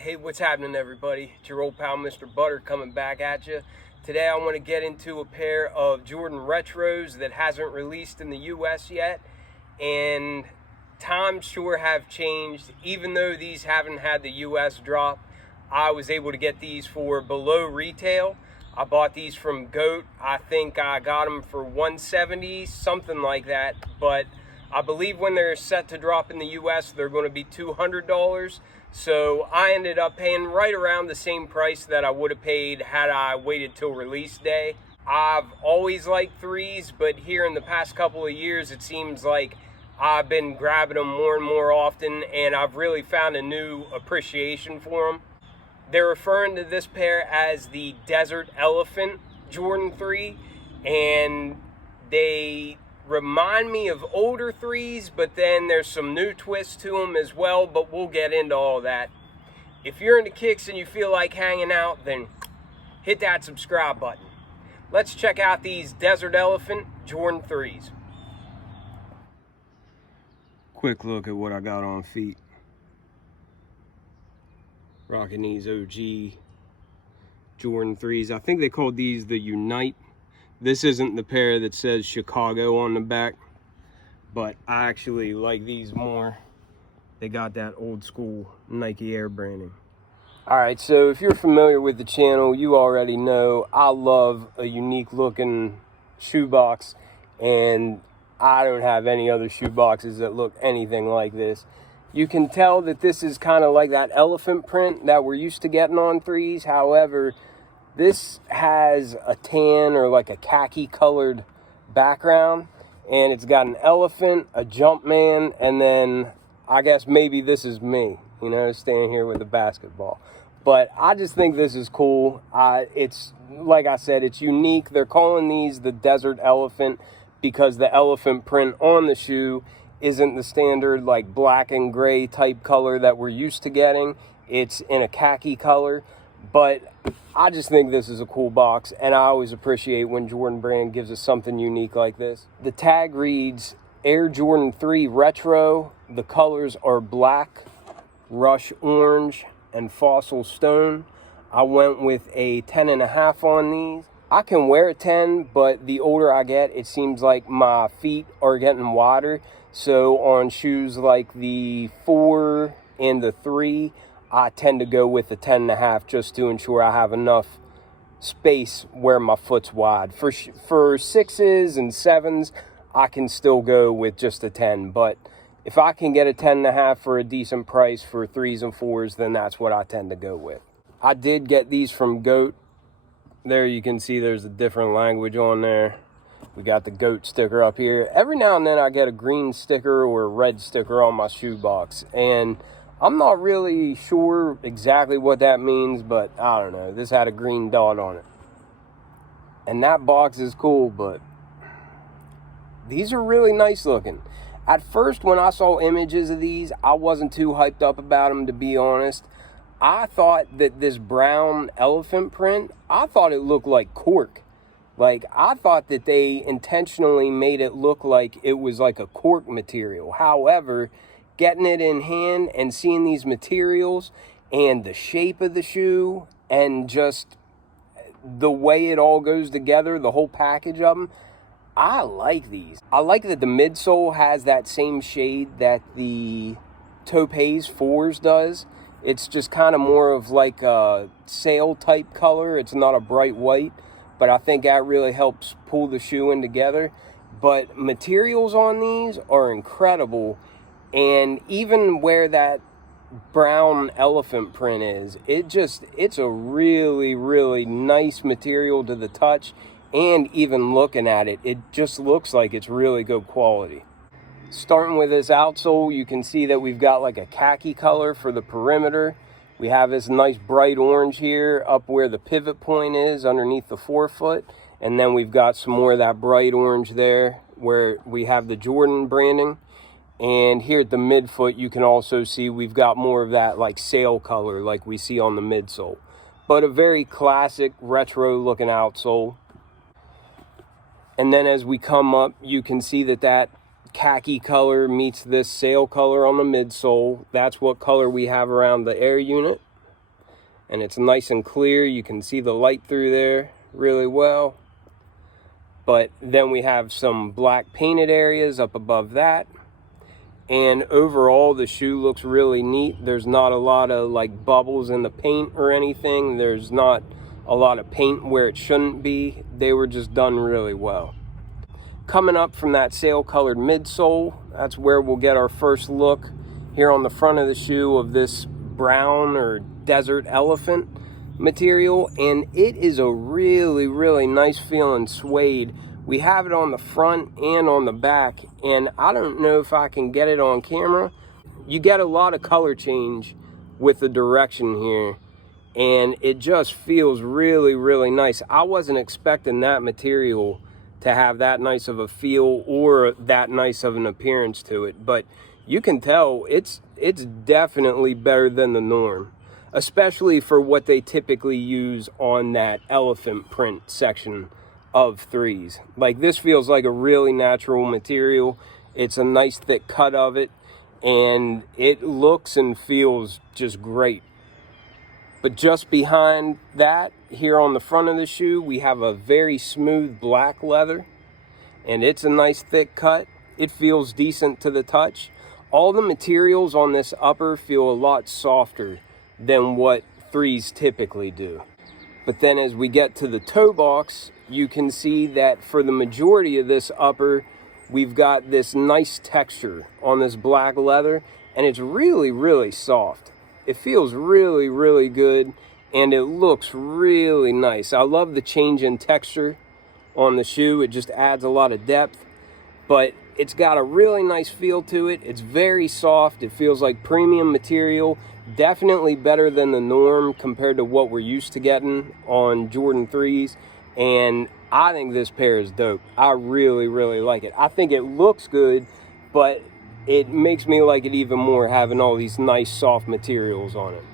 Hey, what's happening, everybody? It's your old pal Mr. Butter coming back at you. Today I want to get into a pair of Jordan Retros that hasn't released in the US yet, and times sure have changed. Even though these haven't had the US drop, I was able to get these for below retail. I bought these from GOAT. I think I got them for $170, something like that, but I believe when they're set to drop in the US, they're going to be $200. So I ended up paying right around the same price that I would have paid had I waited till release day. I've always liked threes, but here in the past couple of years, it seems like I've been grabbing them more and more often, and I've really found a new appreciation for them. They're referring to this pair as the Desert Elephant Jordan 3, and they remind me of older threes, but then there's some new twists to them as well, but we'll get into all that. If you're into kicks and you feel like hanging out, then hit that subscribe button. Let's check out these Desert Elephant Jordan 3s. Quick look at what I got on feet. Rocking these OG Jordan 3s. I think they called these the Unite. This isn't the pair that says Chicago on the back, but I actually like these more. They got that old school Nike Air branding. All right, so if you're familiar with the channel, you already know I love a unique looking shoebox, and I don't have any other shoe boxes that look anything like this. You can tell that this is kind of like that elephant print that we're used to getting on threes. However, this has a tan or like a khaki colored background, and it's got an elephant, a jump man, and then I guess maybe this is me, you know, standing here with a basketball. But I just think this is cool. It's, like I said, it's unique. They're calling these the Desert Elephant because the elephant print on the shoe isn't the standard like black and gray type color that we're used to getting. It's in a khaki color. But I just think this is a cool box, and I always appreciate when Jordan Brand gives us something unique like this. The tag reads Air Jordan 3 Retro. The colors are black, rush orange, and fossil stone. I went with a 10.5 on these. I can wear a 10, but the older I get, it seems like my feet are getting wider. So on shoes like the 4 and the 3, I tend to go with the 10.5 just to ensure I have enough space where my foot's wide. For 6s and 7s, I can still go with just a 10. But if I can get a 10.5 for a decent price for 3s and 4s, then that's what I tend to go with. I did get these from GOAT. There you can see there's a different language on there. We got the GOAT sticker up here. Every now and then I get a green sticker or a red sticker on my shoebox, and I'm not really sure exactly what that means, but I don't know. This had a green dot on it. And that box is cool, but these are really nice looking. At first, when I saw images of these, I wasn't too hyped up about them, to be honest. I thought that this brown elephant print, I thought it looked like cork. Like, I thought that they intentionally made it look like it was like a cork material. However, getting it in hand and seeing these materials and the shape of the shoe and just the way it all goes together, the whole package of them, I like these. I like that the midsole has that same shade that the Topaz 4s does. It's just kind of more of like a sail type color. It's not a bright white, but I think that really helps pull the shoe in together. But materials on these are incredible. And even where that brown elephant print is, it's a really, really nice material to the touch. And even looking at it, it just looks like it's really good quality. Starting with this outsole, you can see that we've got like a khaki color for the perimeter. We have this nice bright orange here up where the pivot point is underneath the forefoot. And then we've got some more of that bright orange there where we have the Jordan branding. And here at the midfoot, you can also see we've got more of that like sail color like we see on the midsole. But a very classic retro looking outsole. And then as we come up, you can see that khaki color meets this sail color on the midsole. That's what color we have around the air unit. and it's nice and clear. You can see the light through there really well. But then we have some black painted areas up above that. And overall, the shoe looks really neat. There's not a lot of like bubbles in the paint or anything. There's not a lot of paint where it shouldn't be. They were just done really well. Coming up from that sail colored midsole, that's where we'll get our first look here on the front of the shoe of this brown or desert elephant material, and it is a really nice feeling suede. We have it on the front and on the back, and I don't know if I can get it on camera. You get a lot of color change with the direction here, and it just feels really nice. I wasn't expecting that material to have that nice of a feel or that nice of an appearance to it, but you can tell it's definitely better than the norm, especially for what they typically use on that elephant print section of threes. Like, this feels like a really natural material. It's a nice thick cut of it, and it looks and feels just great. But just behind that, here on the front of the shoe, we have a very smooth black leather, and it's a nice thick cut. It feels decent to the touch. All the materials on this upper feel a lot softer than what threes typically do. But then as we get to the toe box, you can see that for the majority of this upper, we've got this nice texture on this black leather, and it's really soft. It feels really good, and it looks really nice. I love the change in texture on the shoe. It just adds a lot of depth, but it's got a really nice feel to it. It's very soft. It feels like premium material. Definitely better than the norm compared to what we're used to getting on Jordan 3s. And I think this pair is dope. I really like it. I think it looks good, but it makes me like it even more having all these nice soft materials on it.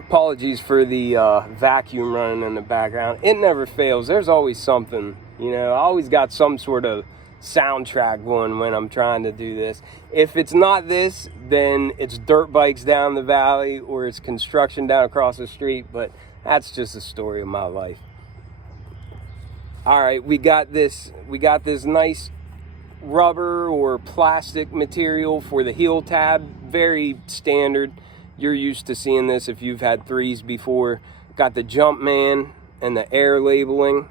Apologies for the vacuum running in the background. It never fails. There's always something, you know. I always got some sort of soundtrack going when I'm trying to do this. If it's not this, then it's dirt bikes down the valley or it's construction down across the street, but that's just the story of my life. All right, we got this nice rubber or plastic material for the heel tab. Very standard. You're used to seeing this if you've had threes before. Got the Jumpman and the air labeling.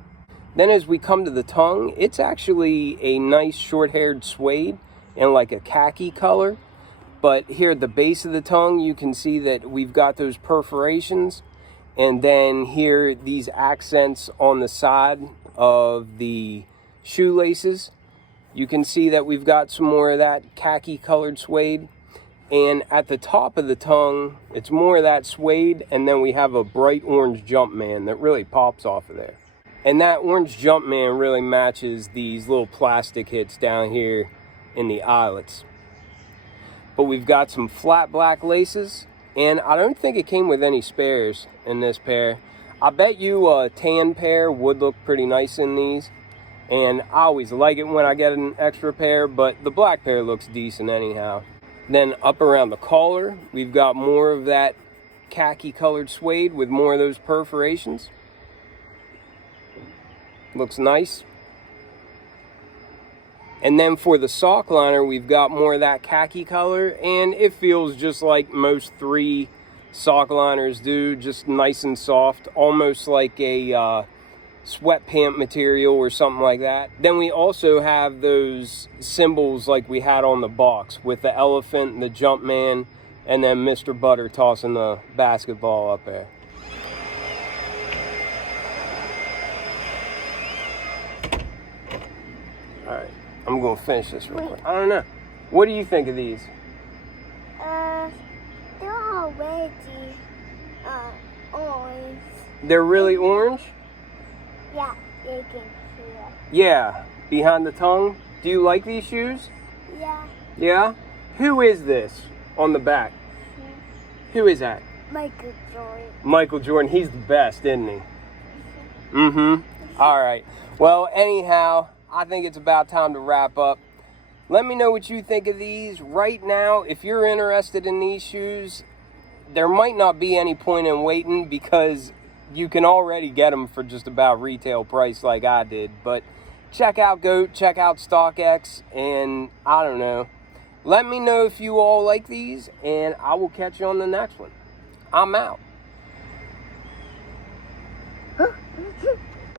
Then as we come to the tongue, it's actually a nice short-haired suede in like a khaki color. But here at the base of the tongue, you can see that we've got those perforations. And then here, these accents on the side of the shoelaces. You can see that we've got some more of that khaki colored suede. And at the top of the tongue, it's more of that suede. And then we have a bright orange Jumpman that really pops off of there. And that orange Jumpman really matches these little plastic hits down here in the eyelets. But we've got some flat black laces, and I don't think it came with any spares in this pair. I bet you a tan pair would look pretty nice in these, and I always like it when I get an extra pair, but the black pair looks decent anyhow. Then up around the collar, we've got more of that khaki colored suede with more of those perforations. Looks nice. And then for the sock liner, we've got more of that khaki color, and it feels just like most three sock liners do, just nice and soft, almost like a sweatpant material or something like that. Then we also have those symbols like we had on the box with the elephant and the Jumpman, and then Mr. Butter tossing the basketball up there. All right, I'm gonna finish this real quick. I don't know. What do you think of these? They're already orange. They're really orange? Yeah, you can see it. Yeah, behind the tongue. Do you like these shoes? Yeah. Yeah? Who is this on the back? Who is that? Michael Jordan. Michael Jordan. He's the best, isn't he? Mm-hmm. All right. Well, anyhow, I think it's about time to wrap up. Let me know what you think of these. Right now, if you're interested in these shoes, there might not be any point in waiting because you can already get them for just about retail price like I did. But check out GOAT, check out StockX, and I don't know. Let me know if you all like these, and I will catch you on the next one. I'm out.